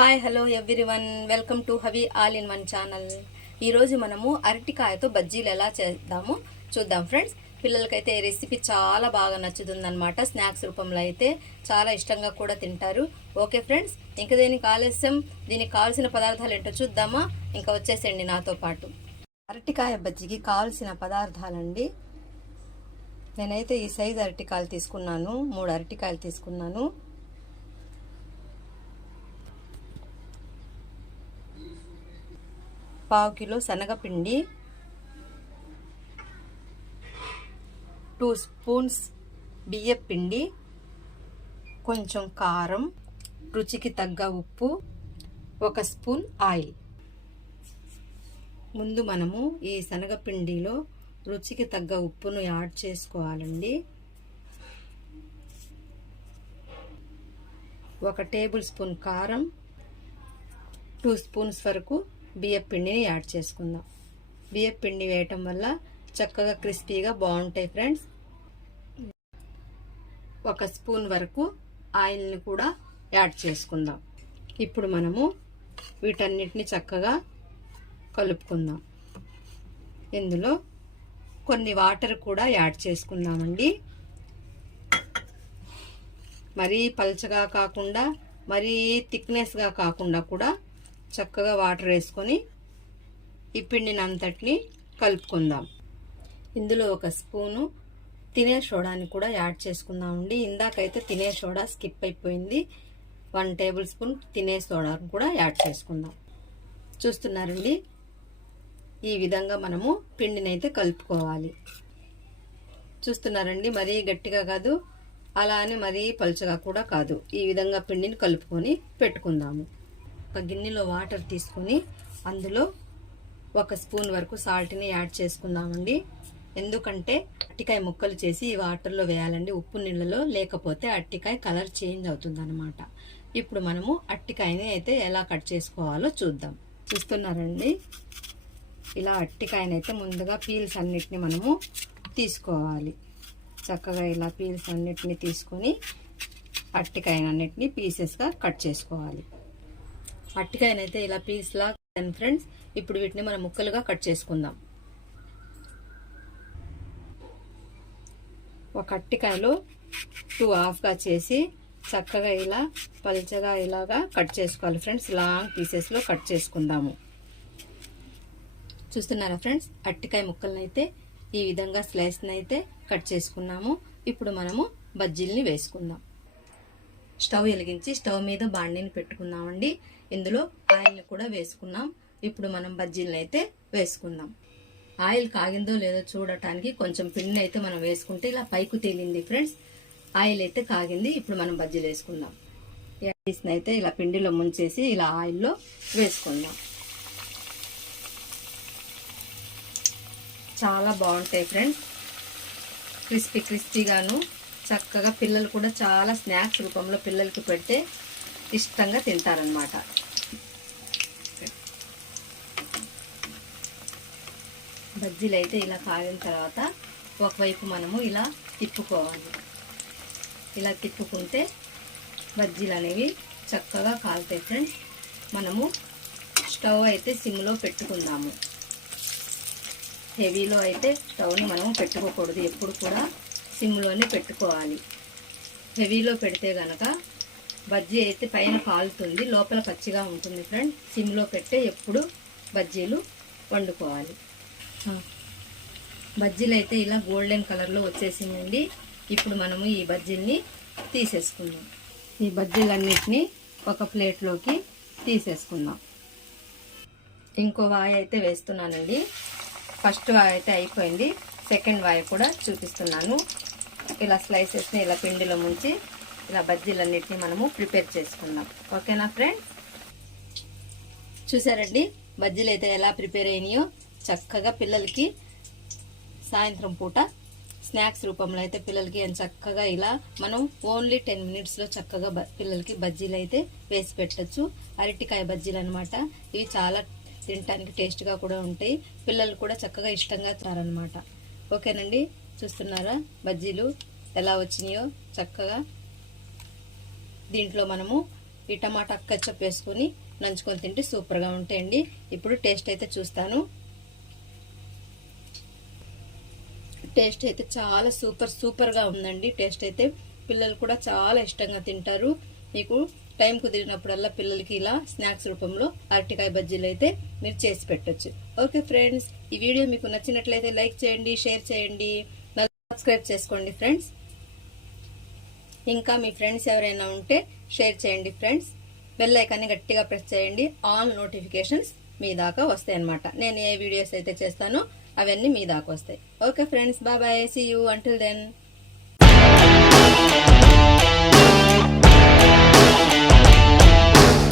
Hi hello everyone welcome to Havi all in one channel ఈరోజు మనము అరటికాయతో బజ్జీలు ఎలా చేద్దాము చూద్దాం ఫ్రెండ్స్ పిల్లలకైతే ఈ రెసిపీ చాలా బాగా నచ్చుతుందన్నమాట. స్నాక్స్ రూపంలో అయితే చాలా ఇష్టంగా కూడా తింటారు. ఓకే ఫ్రెండ్స్ ఇంకా దీనికి ఆలస్యం? దీనికి కావాల్సిన పదార్థాలు ఏంటో చూద్దామా? ఇంకా వచ్చేసేయండి నాతో పాటు. అరటికాయ బజ్జీకి కావాల్సిన పదార్థాలండి. నేనైతే ఈ సైజు అరటికాయలు తీసుకున్నాను. మూడు అరటికాయలు తీసుకున్నాను. పావు కిలో శనగపిండి టూ స్పూన్స్ బియ్యం పిండి కొంచెం కారం రుచికి తగ్గ ఉప్పు ఒక స్పూన్ ఆయిల్. ముందు మనము ఈ శనగపిండిలో రుచికి తగ్గ ఉప్పును యాడ్ చేసుకోవాలండి. ఒక టేబుల్ స్పూన్ కారం టూ స్పూన్స్ వరకు బియ్యం పిండిని యాడ్ చేసుకుందాం. బియ్యం పిండి వేయటం వల్ల చక్కగా క్రిస్పీగా బాగుంటాయి ఫ్రెండ్స్. ఒక స్పూన్ వరకు ఆయిల్ని కూడా యాడ్ చేసుకుందాం. ఇప్పుడు మనము వీటన్నిటిని చక్కగా కలుపుకుందాం. ఇందులో కొన్ని వాటర్ కూడా యాడ్ చేసుకుందామండి. మరీ పలచగా కాకుండా మరీ థిక్నెస్గా కాకుండా కూడా చక్కగా వాటర్ వేసుకొని ఈ పిండిని అంతటిని కలుపుకుందాం. ఇందులో ఒక స్పూను తినే సోడాని కూడా యాడ్ చేసుకుందామండి. ఇందాకైతే తినే సోడా స్కిప్ అయిపోయింది. వన్ టేబుల్ స్పూన్ తినే సోడాను కూడా యాడ్ చేసుకుందాం. చూస్తున్నారండి? ఈ విధంగా మనము పిండిని అయితే కలుపుకోవాలి. చూస్తున్నారండి? మరీ గట్టిగా కాదు. అలా అని మరీ పలుచగా కూడా కాదు. ఈ విధంగా పిండిని కలుపుకొని పెట్టుకుందాము. ఒక గిన్నెలో వాటర్ తీసుకొని అందులో ఒక స్పూన్ వరకు సాల్ట్ని యాడ్ చేసుకుందామండి. ఎందుకంటే అట్టికాయ ముక్కలు చేసి ఈ వాటర్లో వేయాలండి. ఉప్పు నీళ్ళలో లేకపోతే అట్టికాయ కలర్ చేంజ్ అవుతుందన్నమాట. ఇప్పుడు మనము అట్టికాయని అయితే ఎలా కట్ చేసుకోవాలో చూద్దాం. చూస్తున్నారండి? ఇలా అట్టికాయని అయితే ముందుగా పీల్స్ అన్నిటిని మనము తీసుకోవాలి. చక్కగా ఇలా పీల్స్ అన్నిటిని తీసుకొని అట్టికాయనన్నిటిని పీసెస్గా కట్ చేసుకోవాలి. అట్టికాయనైతే ఇలా పీస్లా ఫ్రెండ్స్ ఇప్పుడు వీటిని మనం ముక్కలుగా కట్ చేసుకుందాం. ఒక అట్టికాయలు టూ హాఫ్గా చేసి చక్కగా ఇలా పల్చగా ఇలాగా కట్ చేసుకోవాలి ఫ్రెండ్స్ లాంగ్ పీసెస్లో కట్ చేసుకుందాము. చూస్తున్నారా ఫ్రెండ్స్ అట్టికాయ ముక్కలనైతే ఈ విధంగా స్లైస్ని అయితే కట్ చేసుకున్నాము. ఇప్పుడు మనము బజ్జీల్ని వేసుకుందాం. స్టవ్ వెలిగించి స్టవ్ మీద బాండీని పెట్టుకున్నామండి ఇందులో ఆయిల్ని కూడా వేసుకున్నాం. ఇప్పుడు మనం బజ్జీలను అయితే వేసుకుందాం. ఆయిల్ కాగిందో లేదో చూడటానికి కొంచెం పిండి అయితే మనం వేసుకుంటే ఇలా పైకి తేలింది ఫ్రెండ్స్. ఆయిల్ అయితే కాగింది. ఇప్పుడు మనం బజ్జీలు వేసుకుందాం. ఈ అయితే ఇలా పిండిలో ముంచేసి ఇలా ఆయిల్లో వేసుకుందాం. చాలా బాగుంటాయి ఫ్రెండ్స్. క్రిస్పీ క్రిస్పీగాను చక్కగా పిల్లలు కూడా చాలా స్నాక్స్ రూపంలో పిల్లలకి పెడితే ఇష్టంగా తింటారనమాట బజ్జీలు అయితే ఇలా కాగిన తర్వాత ఒకవైపు మనము ఇలా తిప్పుకోవాలి. ఇలా తిప్పుకుంటే బజ్జీలు అనేవి చక్కగా కాలుతాయి ఫ్రెండ్స్. మనము స్టవ్ అయితే సిమ్లో పెట్టుకుందాము. హెవీలో అయితే స్టవ్ని మనము పెట్టుకోకూడదు. ఎప్పుడు కూడా సిమ్లోనే పెట్టుకోవాలి. హెవీలో పెడితే గనక బజ్జీ అయితే పైన కాలుతుంది లోపల పచ్చిగా ఉంటుంది ఫ్రెండ్. సిమ్లో పెట్టే ఎప్పుడు బజ్జీలు వండుకోవాలి. బజ్జీలు అయితే ఇలా గోల్డెన్ కలర్లో వచ్చేసిందండి. ఇప్పుడు మనము ఈ బజ్జీల్ని తీసేసుకుందాం. ఈ బజ్జీలన్నిటినీ ఒక ప్లేట్లోకి తీసేసుకుందాం. ఇంకో వాయి అయితే వేస్తున్నానండి. ఫస్ట్ వాయి అయితే అయిపోయింది. సెకండ్ వాయి కూడా చూపిస్తున్నాను. ఇలా స్లైసెస్ని ఇలా పిండిలో ముంచి ఇలా బజ్జీలన్నిటిని మనము ప్రిపేర్ చేసుకుందాం. ఓకేనా ఫ్రెండ్స్? చూసారండి? బజ్జీలు అయితే ఎలా ప్రిపేర్ అయినాయో? చక్కగా పిల్లలకి సాయంత్రం పూట స్నాక్స్ రూపంలో అయితే పిల్లలకి చక్కగా ఇలా మనం ఓన్లీ టెన్ మినిట్స్లో చక్కగా పిల్లలకి బజ్జీలు అయితే వేసి పెట్టచ్చు. అరటికాయ బజ్జీలు అనమాట ఇవి చాలా తినడానికి టేస్ట్గా కూడా ఉంటాయి. పిల్లలు కూడా చక్కగా ఇష్టంగా తినారనమాట. ఓకేనండి? చూస్తున్నారా? బజ్జీలు ఎలా వచ్చినాయో చక్కగా. దీంట్లో మనము ఈ టమాటా కచ్చప్ వేసుకొని నంచుకొని తింటే సూపర్గా ఉంటాయండి. ఇప్పుడు టేస్ట్ అయితే చూస్తాను. టేస్ట్ అయితే చాలా సూపర్ సూపర్గా ఉందండి. టేస్ట్ అయితే పిల్లలు కూడా చాలా ఇష్టంగా తింటారు. మీకు టైం కుదిరినప్పుడల్లా పిల్లలకి ఇలా స్నాక్స్ రూపంలో అరటికాయ బజ్జీలు అయితే మీరు చేసి పెట్టచ్చు. ఓకే ఫ్రెండ్స్ ఈ వీడియో మీకు నచ్చినట్లయితే లైక్ చేయండి షేర్ చేయండి. సబ్స్క్రైబ్ చేసుకోండి ఫ్రెండ్స్. ఇంకా మీ ఫ్రెండ్స్ ఎవరైనా ఉంటే షేర్ చేయండి ఫ్రెండ్స్. బెల్ ఐకాన్ని గట్టిగా ప్రెస్ చేయండి. ఆల్ నోటిఫికేషన్స్ మీ దాకా వస్తాయి అనమాట నేను ఏ వీడియోస్ అయితే చేస్తానో అవన్నీ మీ దాకా వస్తాయి. Okay friends bye bye bye see you until then